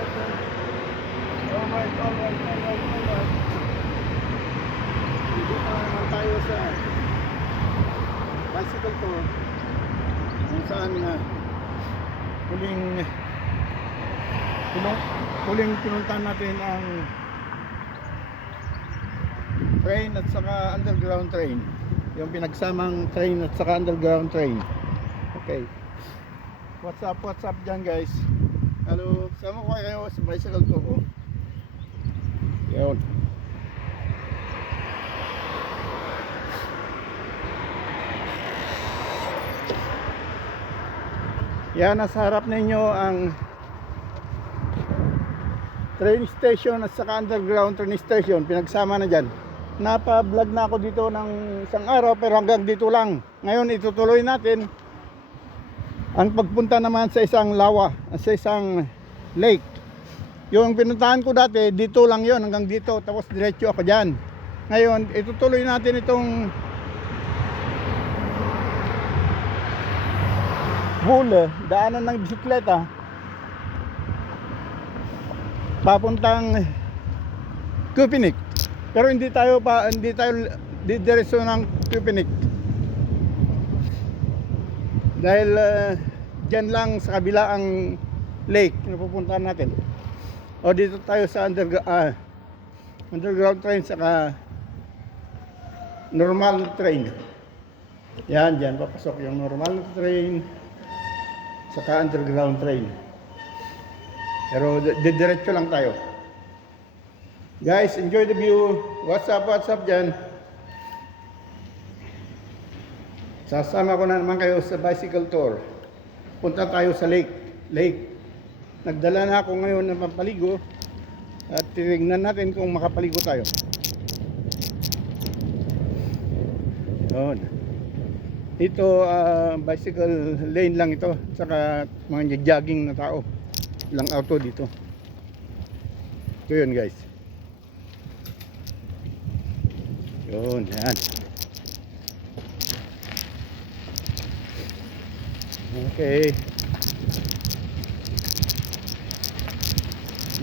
Alright. Dito na naman tayo sa bicycle tour kung saan huling pinuntahan natin ang train at saka underground train, yung pinagsamang train at saka underground train. Okay, what's up dyan guys? Hello, sama ko kayo sa bicycle tour ko. Yun. Yan, nasa harap ninyo ang train station at saka underground train station. Pinagsama na dyan. Napa-vlog na ako dito ng isang araw pero hanggang dito lang. Ngayon itutuloy natin ang pagpunta naman sa isang lawa, sa isang lake. Yung pinuntahan ko dati, dito lang yon hanggang dito. Tapos diretso ako dyan. Ngayon itutuloy natin itong hule, daanan ng bisikleta papuntang Köpenick. Pero hindi tayo didiretso ng Köpenick dahil dyan lang sa kabila ang lake na pupuntahan natin. O dito tayo sa underground train saka normal train. Yan, dyan papasok yung normal train saka underground train. Pero didiretso lang tayo. Guys, enjoy the view. What's up dyan? Sasama ko na naman kayo sa bicycle tour. Punta tayo sa lake. Nagdala na ako ngayon ng pampaligo at tingnan natin kung makapaligo tayo. Yun. Ito bicycle lane lang ito, saka mga jogging na tao, lang auto dito. Ito yun guys. Yun, yan. Okay.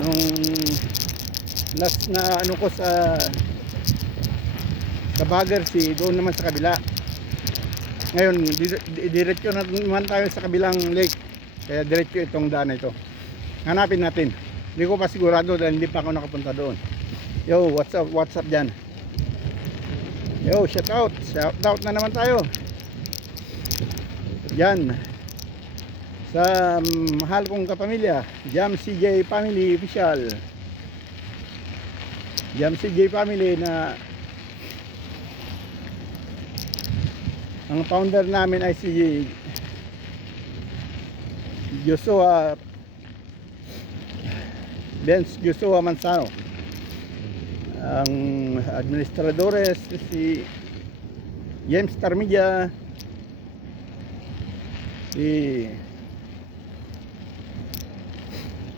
Nung last na ano ko sa Bagarsi, doon naman sa kabila. Ngayon, diretso na naman tayo sa kabilang lake. Kaya diretso itong daan na ito. Hanapin natin. Hindi ko pa sigurado dahil hindi pa ako nakapunta doon. Yo, what's up dyan? Yo, shout out na naman tayo. Yan. Sa mahal kong kapamilya, Jam CJ Family Official. Jam CJ Family na ang founder namin ay si Benz Joshua Manzano. Ang administradores si James Tarmilla, si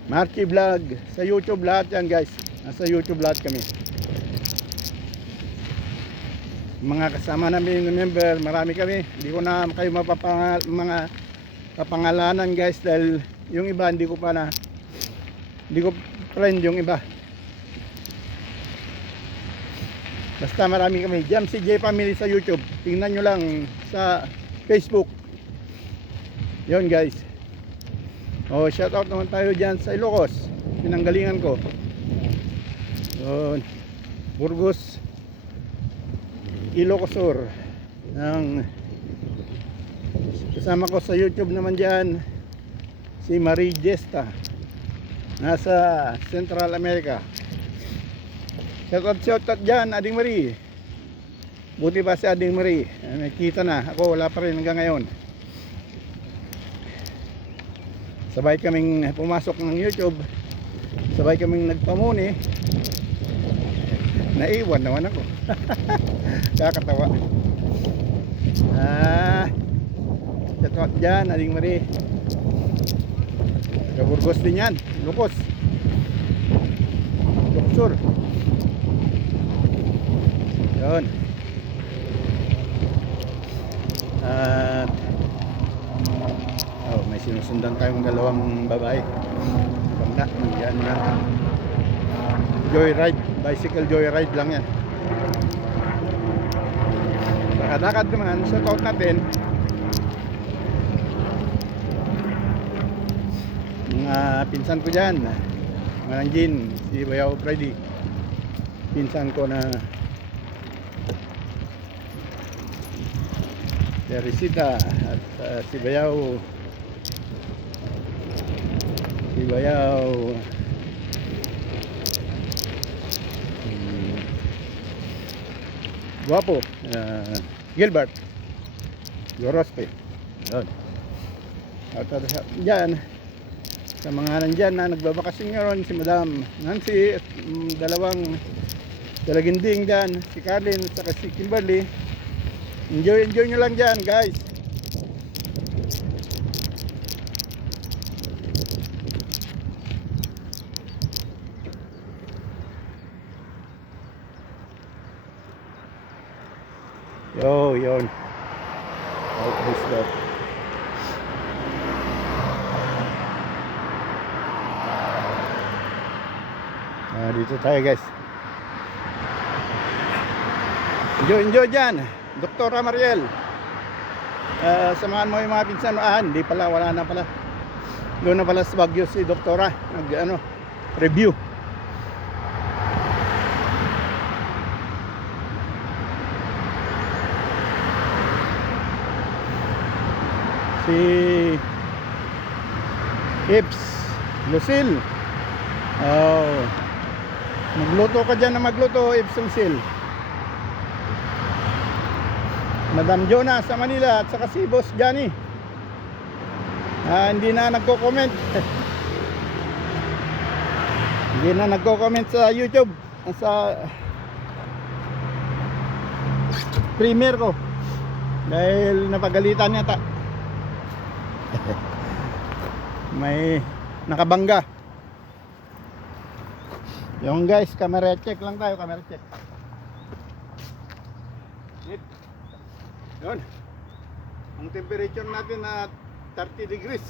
Marky Vlog sa YouTube, lahat yan guys. Nasa YouTube lahat kami. Mga kasama namin yung member, marami kami. Hindi ko na kayo mga papangalanan guys dahil yung iba hindi ko friend yung iba. Basta marami kami. Jam CJ Family sa YouTube. Tingnan nyo lang sa Facebook. Yun guys. Oh, shout out naman tayo dyan sa Ilocos. Pinanggalingan ko. Yun. Burgos, Ilocos Sur. Kasama ko sa YouTube naman dyan si Marie Gesta, nasa Central America. Shout out dyan, Ading Marie. Buti pa si Ading Marie, nakita na. Ako wala pa rin hanggang ngayon. Sabay kaming pumasok ng YouTube, sabay kaming nagpamuni. Naiwan naman ako. Kakatawa. Shout out dyan, Ading Marie. Sa Burgos din yan, Ilocos Sur. Yun. At may sinusundan tayong dalawang babae. Yan na. Joyride, bicycle joyride lang yan. Lakad naman, shout out natin mga pinsan ko dyan, mga Nanjin, si Bayaw Freddy, pinsan ko na Teresita, at si Bayaw Guwapo, Gilbert Gorospe. Yun. At dyan sa mga nandyan na nagbabakasyon ngayon, si Madam Nancy at dalawang dalaginding dyan, si Carlin at saka si Kimberly. Enjoy nyo lang dyan, guys. Yun. Oh, praise God. Dito tayo, guys. Enjoy dyan, Dr. Mariel. Samahan mo yung mga pinsan. Hindi pala, wala na pala. Doon na pala sa Baguio si Doktora review. Si Ips Lucille. Magluto ka dyan na magluto, Ips Lucille. Madam Jonah sa Manila at saka si Boss Johnny. Hindi na nagko-comment. Hindi na nagko-comment sa YouTube, sa premiere ko dahil napagalitan yata. May nakabangga. Yung guys, camera check lang tayo, camera check. Yun. Ang temperature natin na 30 degrees.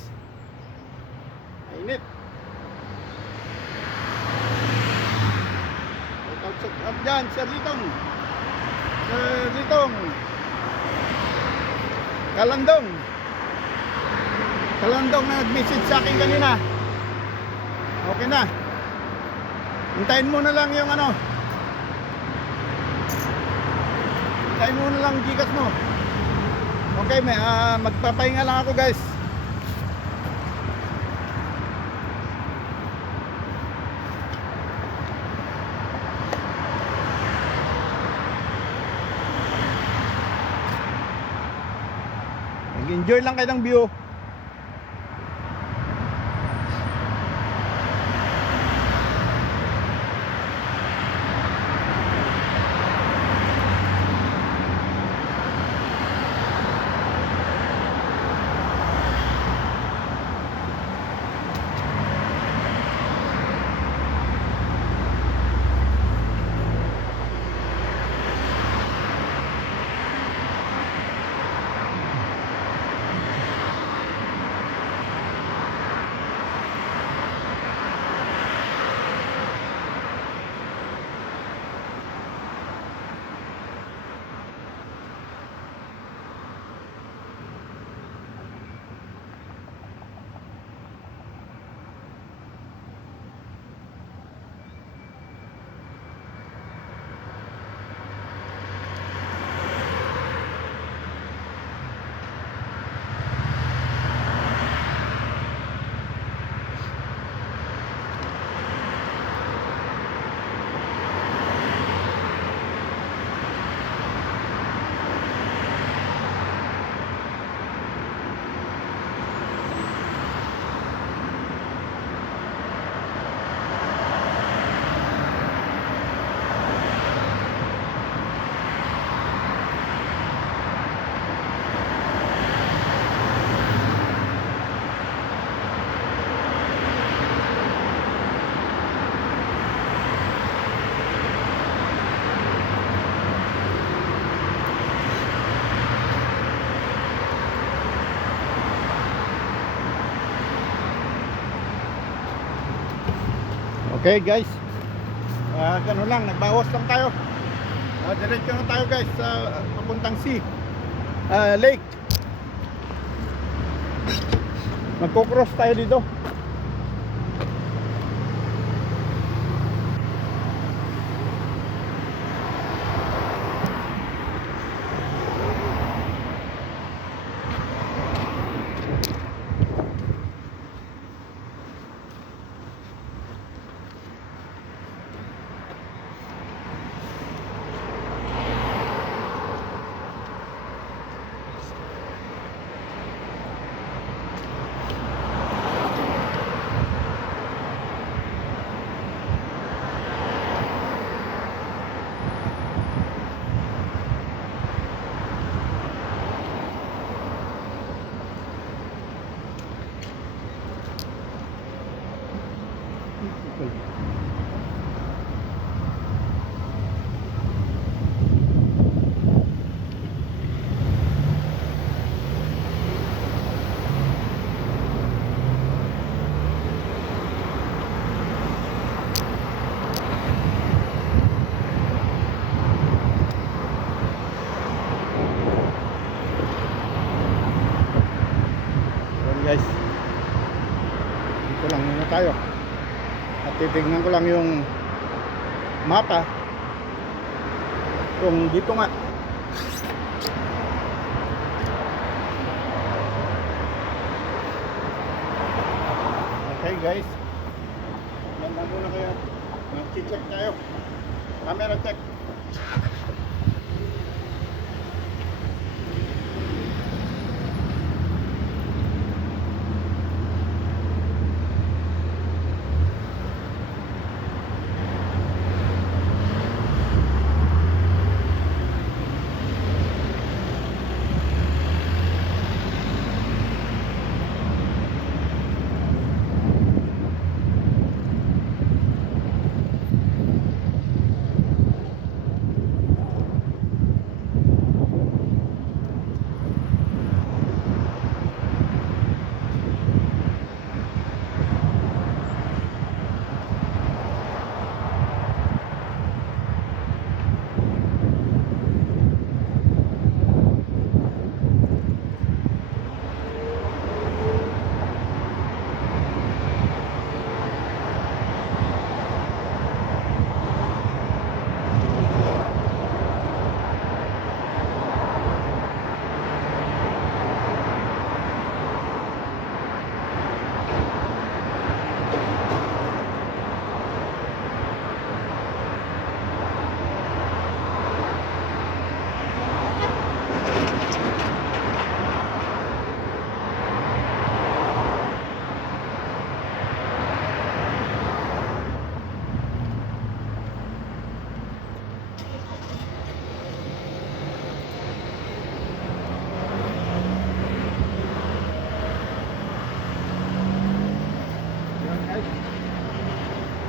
Mainit. Up dyan, Sir Litong. Kalandong na nag-message sa akin kanina. Okay na. Hintayin mo na lang yung hintayin mo na lang Gcash mo. Okay, magpapahinga lang ako, guys. Mag-enjoy lang kayo ng view. Okay guys, ganun lang, nagbawas lang tayo. Diretso na tayo guys sa papuntang sea, lake. Magko-cross tayo dito. Guys, dito lang muna tayo at titignan ko lang yung mapa kung dito nga. Okay guys, ganda muna kayo, mag-check tayo, camera check.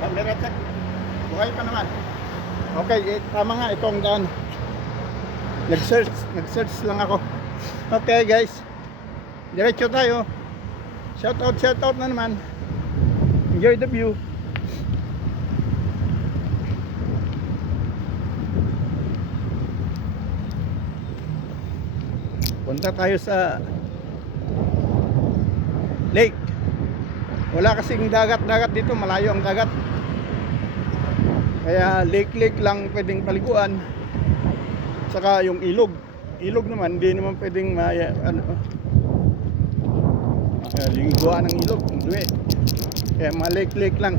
Camera check. Buhay pa naman. Okay, tama nga itong daan. Nag-search lang ako. Okay guys, diretso tayo. Shout out na naman. Enjoy the view. Punta tayo sa lake. Wala kasing dagat dito, malayo ang dagat. Kaya lake lang pwedeng paliguan. Saka yung ilog naman hindi naman pwedeng liguan ng ilog, dumi. Kaya mga lake lang.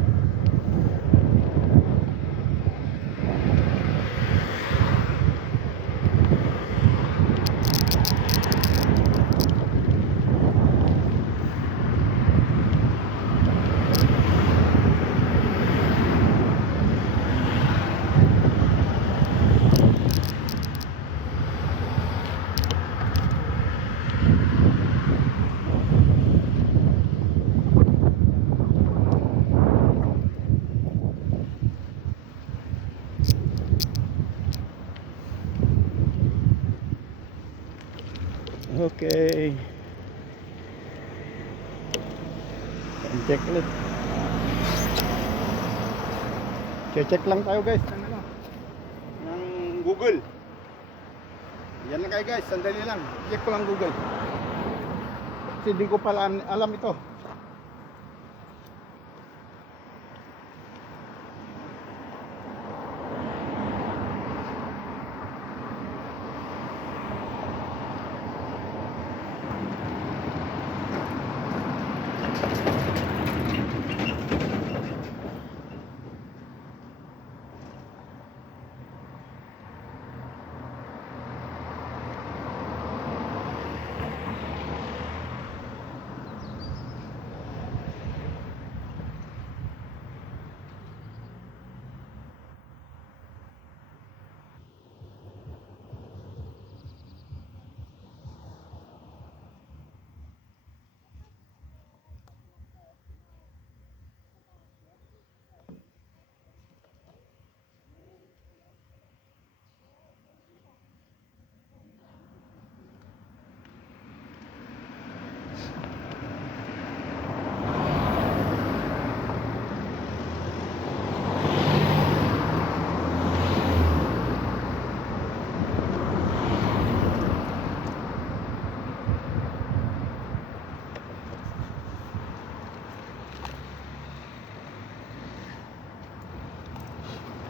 Okay. Check ulit. Check lang tayo guys ng ano, ng Google. Yan lang kayo guys, sandali lang. Check ko lang Google. Kasi di ko pala alam ito.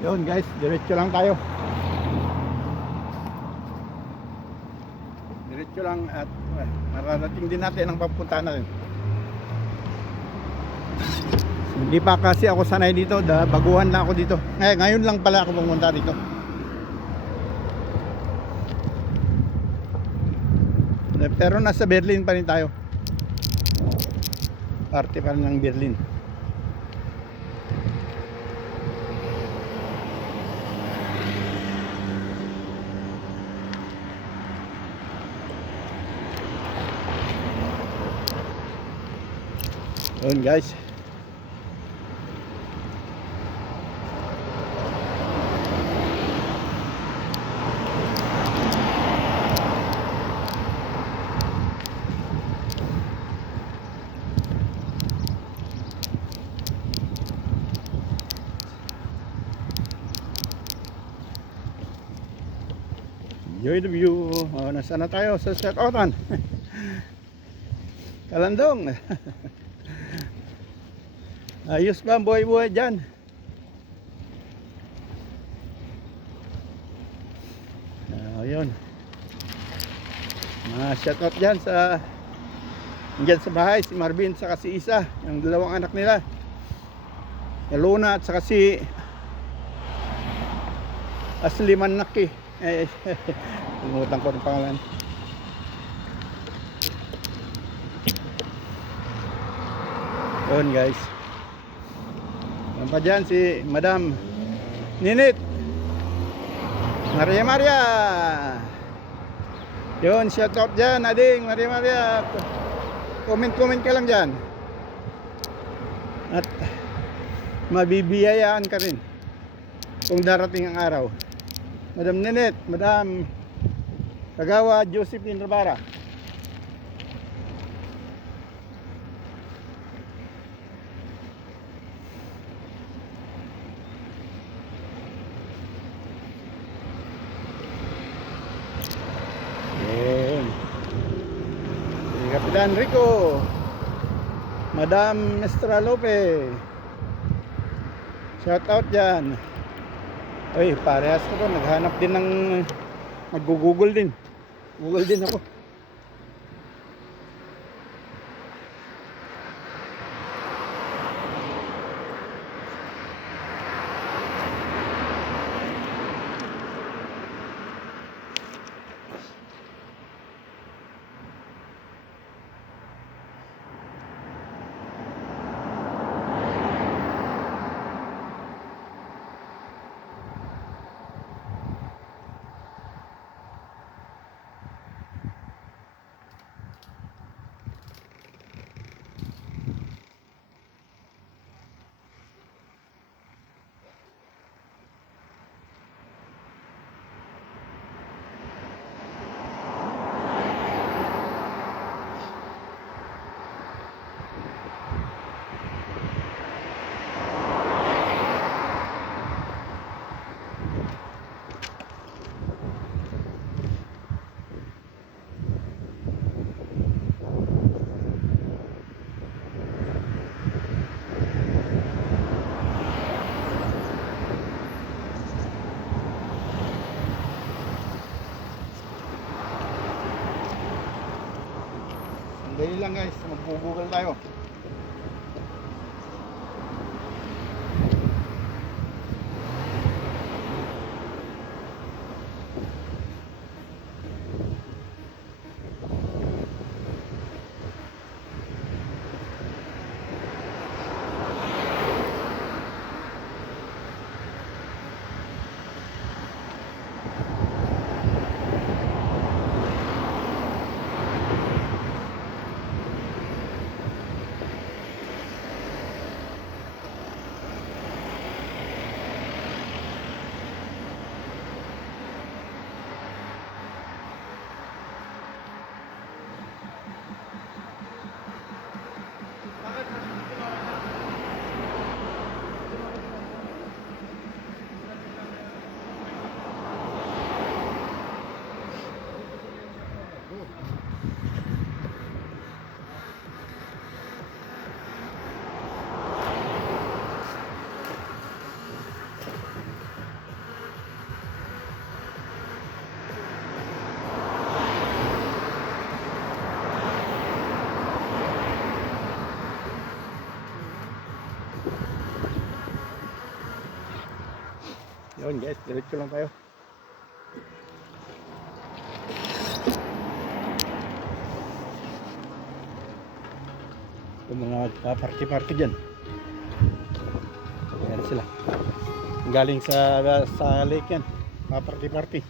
Yun guys, diretso lang tayo. Diretso lang at mararating din natin ang papuntahan natin. Hindi pa kasi ako sanay dito, baguhan na ako dito. Ngayon lang pala ako pumunta dito. Pero nasa Berlin pa rin tayo. Parte pa rin ng Berlin. Yun guys. Enjoy the view. Nasa na tayo sa Sakautan. Kalandong. Ayos ba ang buhay-buhay dyan? Ayun. Shoutout dyan sa bahay, si Marvin saka si Isa, yung dalawang anak nila, si Luna at saka si Asliman Naki. Pumutan ko ng pangalan. Yun guys. Yan pa dyan si Madam Ninit Maria Maria. Yun, shout out dyan Ading Maria Maria. Comment ka lang dyan at mabibiyayaan ka rin kung darating ang araw. Madam Ninit, Madam Kagawa Josephine Rabara. Kapitan Rico, Madam Mestra Lope, shout out dyan. Uy, parehas ko, naghanap din ng mag-google din. Google din ako. Sandali lang guys, magbubugal tayo. Yun guys, diretso lang tayo. Yung mga party-party dyan. Yan sila. Galing sa lake yan. Mga party-party.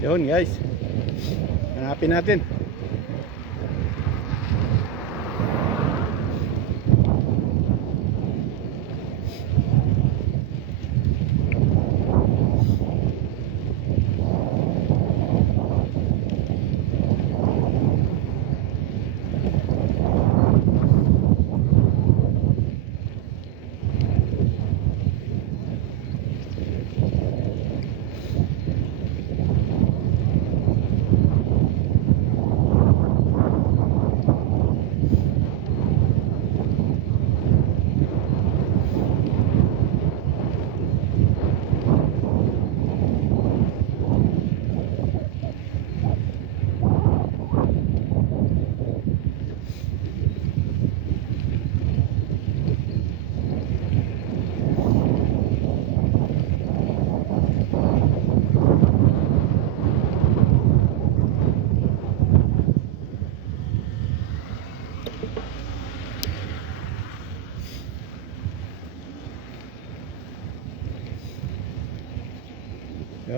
Yun guys, hanapin natin.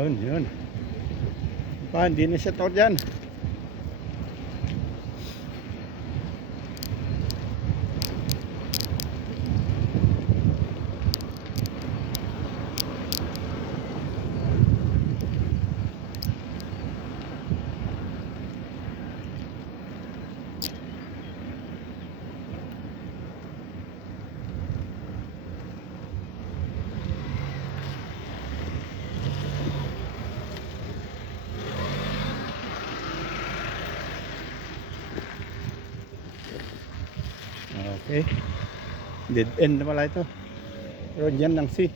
Yun. Pa, hindi na siya to dyan. Okay. Dead end na pala ito. Pero dyan lang si.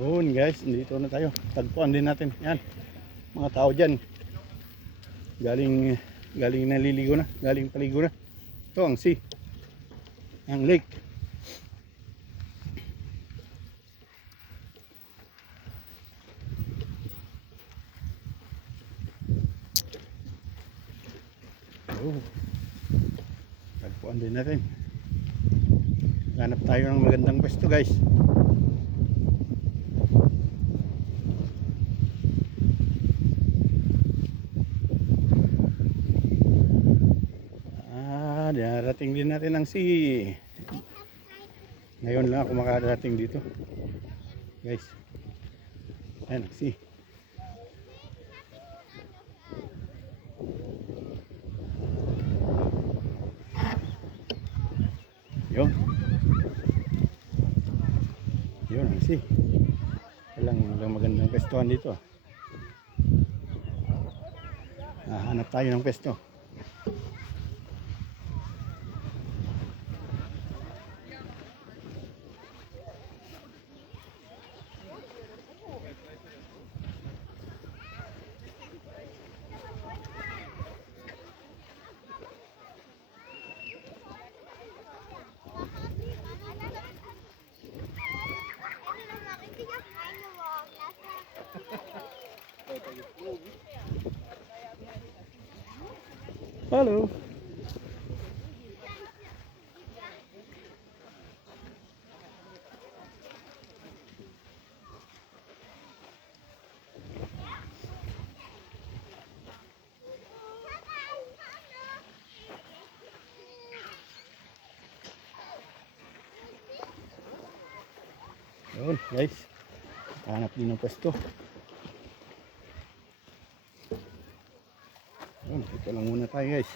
Yun guys, dito na tayo. Tagpuan din natin. Yan. Mga tao dyan galing naliligo na, galing paligo na. Ito ang sea, ang lake. Oh, tagpuan din natin. Hanap tayo ng magandang pwesto guys. Darating din natin ang sea. Ngayon lang ako makarating dito guys. Ayan ang sea. Yun ang sea. Walang magandang pwestuhan dito. Hanap tayo ng pwesto. Hello. Yun guys, hanap din ng pwesto. Yun, dito lang muna tayo guys.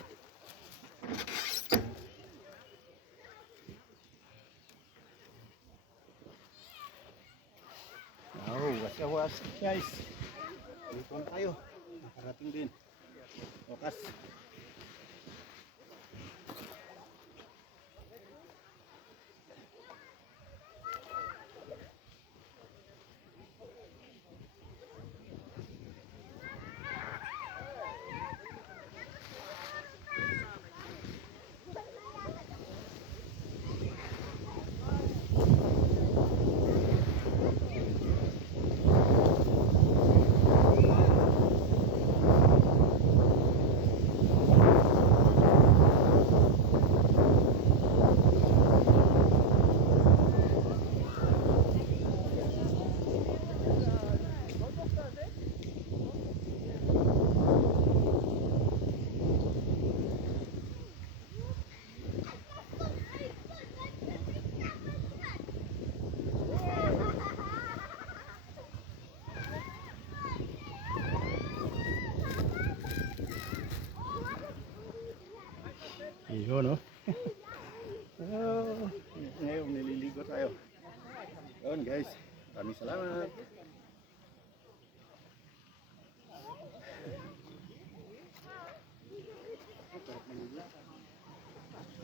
Wakas guys, dito na tayo, nakarating din. Wakas. Yun no. Ngayon nililigo tayo. Yun guys, maraming salamat.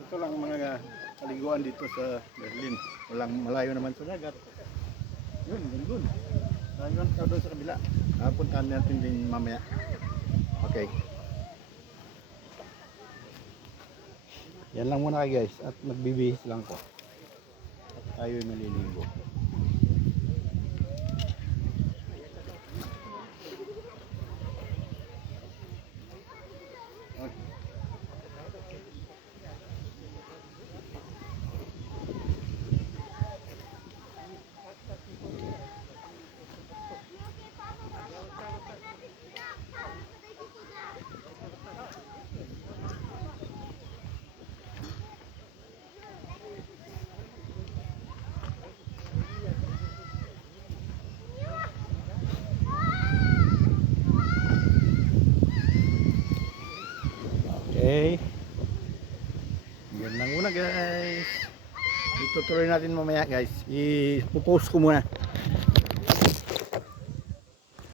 Ito lang mga kaliguan dito sa Berlin. Walang malayo naman sa dagat. Yun, gandun. Ayun, doon sa kabila. Puntahan natin din mamaya. Okay. Yan lang muna guys, at magbibihis lang ko. At tayo'y maliligo. Okay. Yan lang muna guys. Itutuloy natin mamaya guys. I-post ko muna.